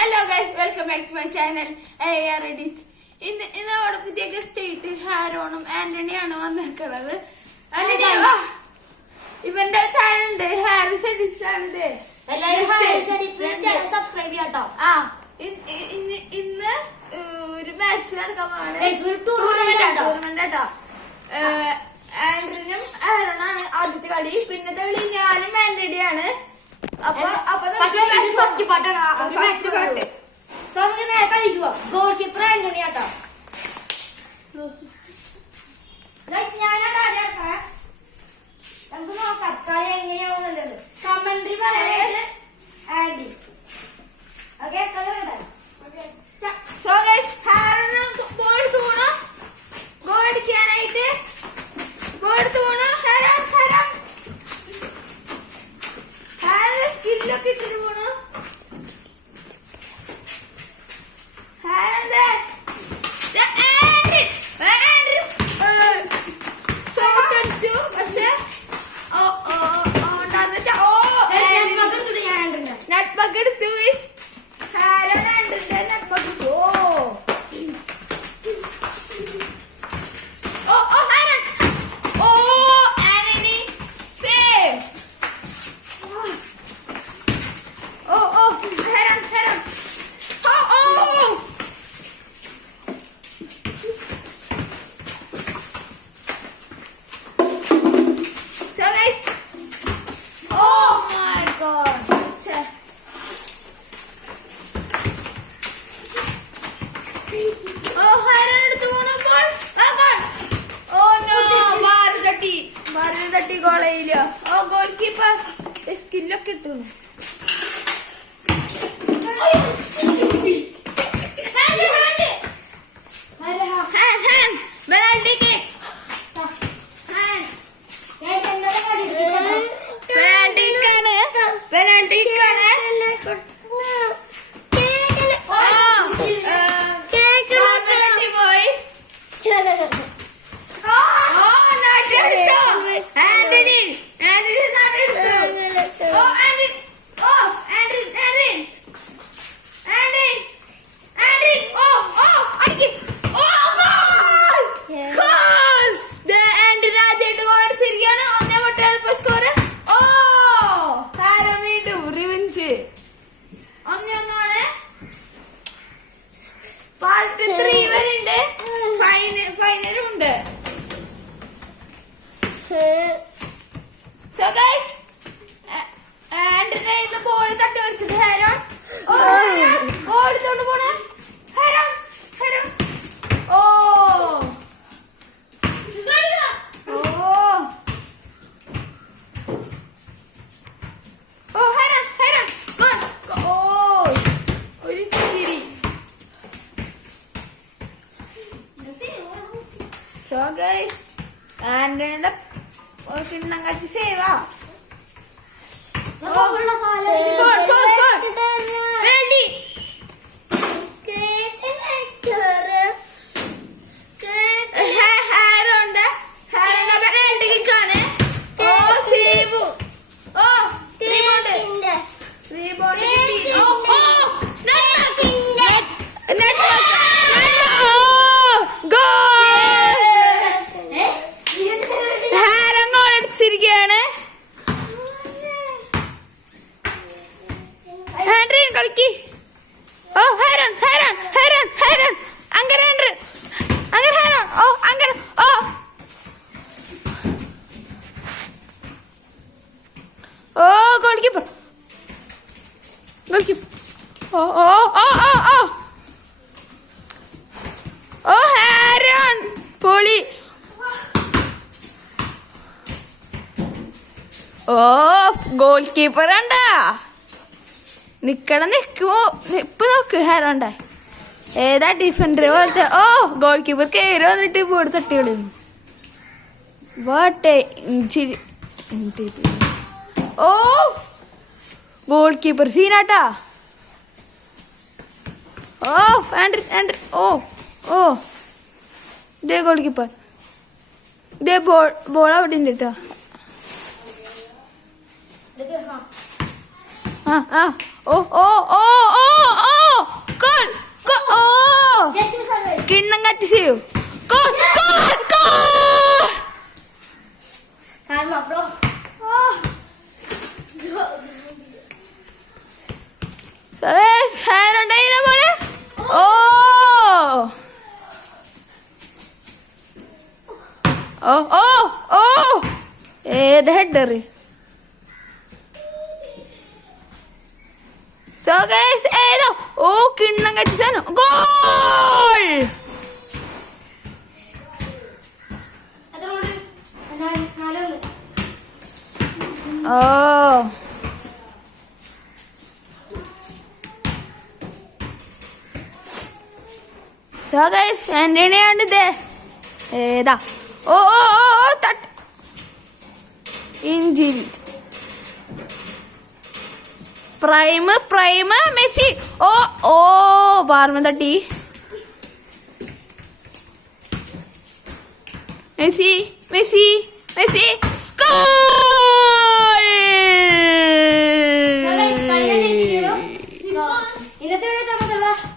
Hello guys, welcome back to my channel AR Edits. ഇന്ന് അവിടെ പുതിയ ഗസ്റ്റ് ആയിട്ട് ഹാരോണും ആന്റണിയാണ് വന്നിരിക്കുന്നത്. ഇവന്റെ ചാനലുണ്ട് ഹാരിസ് എഡിറ്റ്സ് ആണിത്. സബ്സ്ക്രൈബ് ചെയ്യാട്ടോ. ഇന്ന് ഒരു മാച്ച് നടക്കാൻ പോവാണ്, ടൂർണമെന്റ് ആട്ടോ. ആന്റണിയും ഹാരോണാണ് ആദ്യത്തെ കളി. പിന്നത്തെ കളി ഞാനും ആന്റണിയാണ്. ഫസ്റ്റ് പാട്ടാണ് പാട്ട്. സോ നമുക്ക് നേരെ കളിക്കുക. ഗോൾ കീപ്പർ ആന്റണി ആട്ടോ. ഞാനാ നമുക്ക് നോക്കാം കളി എങ്ങനെയാവുന്നുള്ളത്. കമന്ററി പറയാനായിട്ട് ആന്റി. ഓക്കെ, കളി വേണ്ട. സോ ഗൈസ്, ഹാരോണ് ബോൾ തൂണു. ഗോൾ അടിക്കാനായിട്ട് ബോൾ തൂണു. സ്കില്ലൊക്കെ ഇട്ടിട്ട് പോണു. ഷോട്ട് അടിച്ചു, പക്ഷെ നെറ്റ് ബഗ് എടുത്തു. തട്ടി ഗോളയില്ല. ഗോൾ കീപ്പർ സ്കില്ലൊക്കെ ഇട്ടു. ഫൈനലുണ്ട്. സോ ഗൈസ്, ആന്റണി ഇന്ന് ബോൾ തട്ടി മറിച്ചത് ഹാരോൺ. ബോൾ എടുത്തോണ്ട് പോണേ ഹാരോൺ. ഓ ഒരു ചിരി. സോ ഗൈസ്, ആന്റണിയുടെ കിണ്ണം കച്ച് സേവാ. കളിക്ക്. ഓ ഹാരോൺ അങ്ങനെ ഹാരോൺ. ഓ അങ്ങനെ ഗോൾ കീപ്പർ. ഓ ഹാരോൺ പൊളി. ഗോൾ കീപ്പർ ഉണ്ടാ നിപ്പ് നോക്ക് ഹാരോണ്ട. ഏതാ ഡിഫൻഡർ പോലത്തെ. ഗോൾ കീപ്പർ കയറി വന്നിട്ട് ബോർഡ് തട്ടി കളിയുന്നു. Goal keeper സീനാട്ടാ. ഇതേ ഗോൾ കീപ്പർ. ഇതേ ബോൾ അവിടെ ഉണ്ട് കേട്ടോ. ഓ ഓ ഓ ഓ ഏത് ഹെഡർ. സോ ഗൈസ് ഏതോ ഓ കിണ്ണം കത്തിച്ചാനോ ഗോൾ. ഓ സോ ഗൈസ് ആന്റണിയാണ് ഇത്. ഏതാ ഓ ഓ ഓ തട്ട് ഇഞ്ചിൽ പ്രൈം മെസ്സി. ഓ ഓ ബാർമ തട്ടി. Messi Messi Messi goal.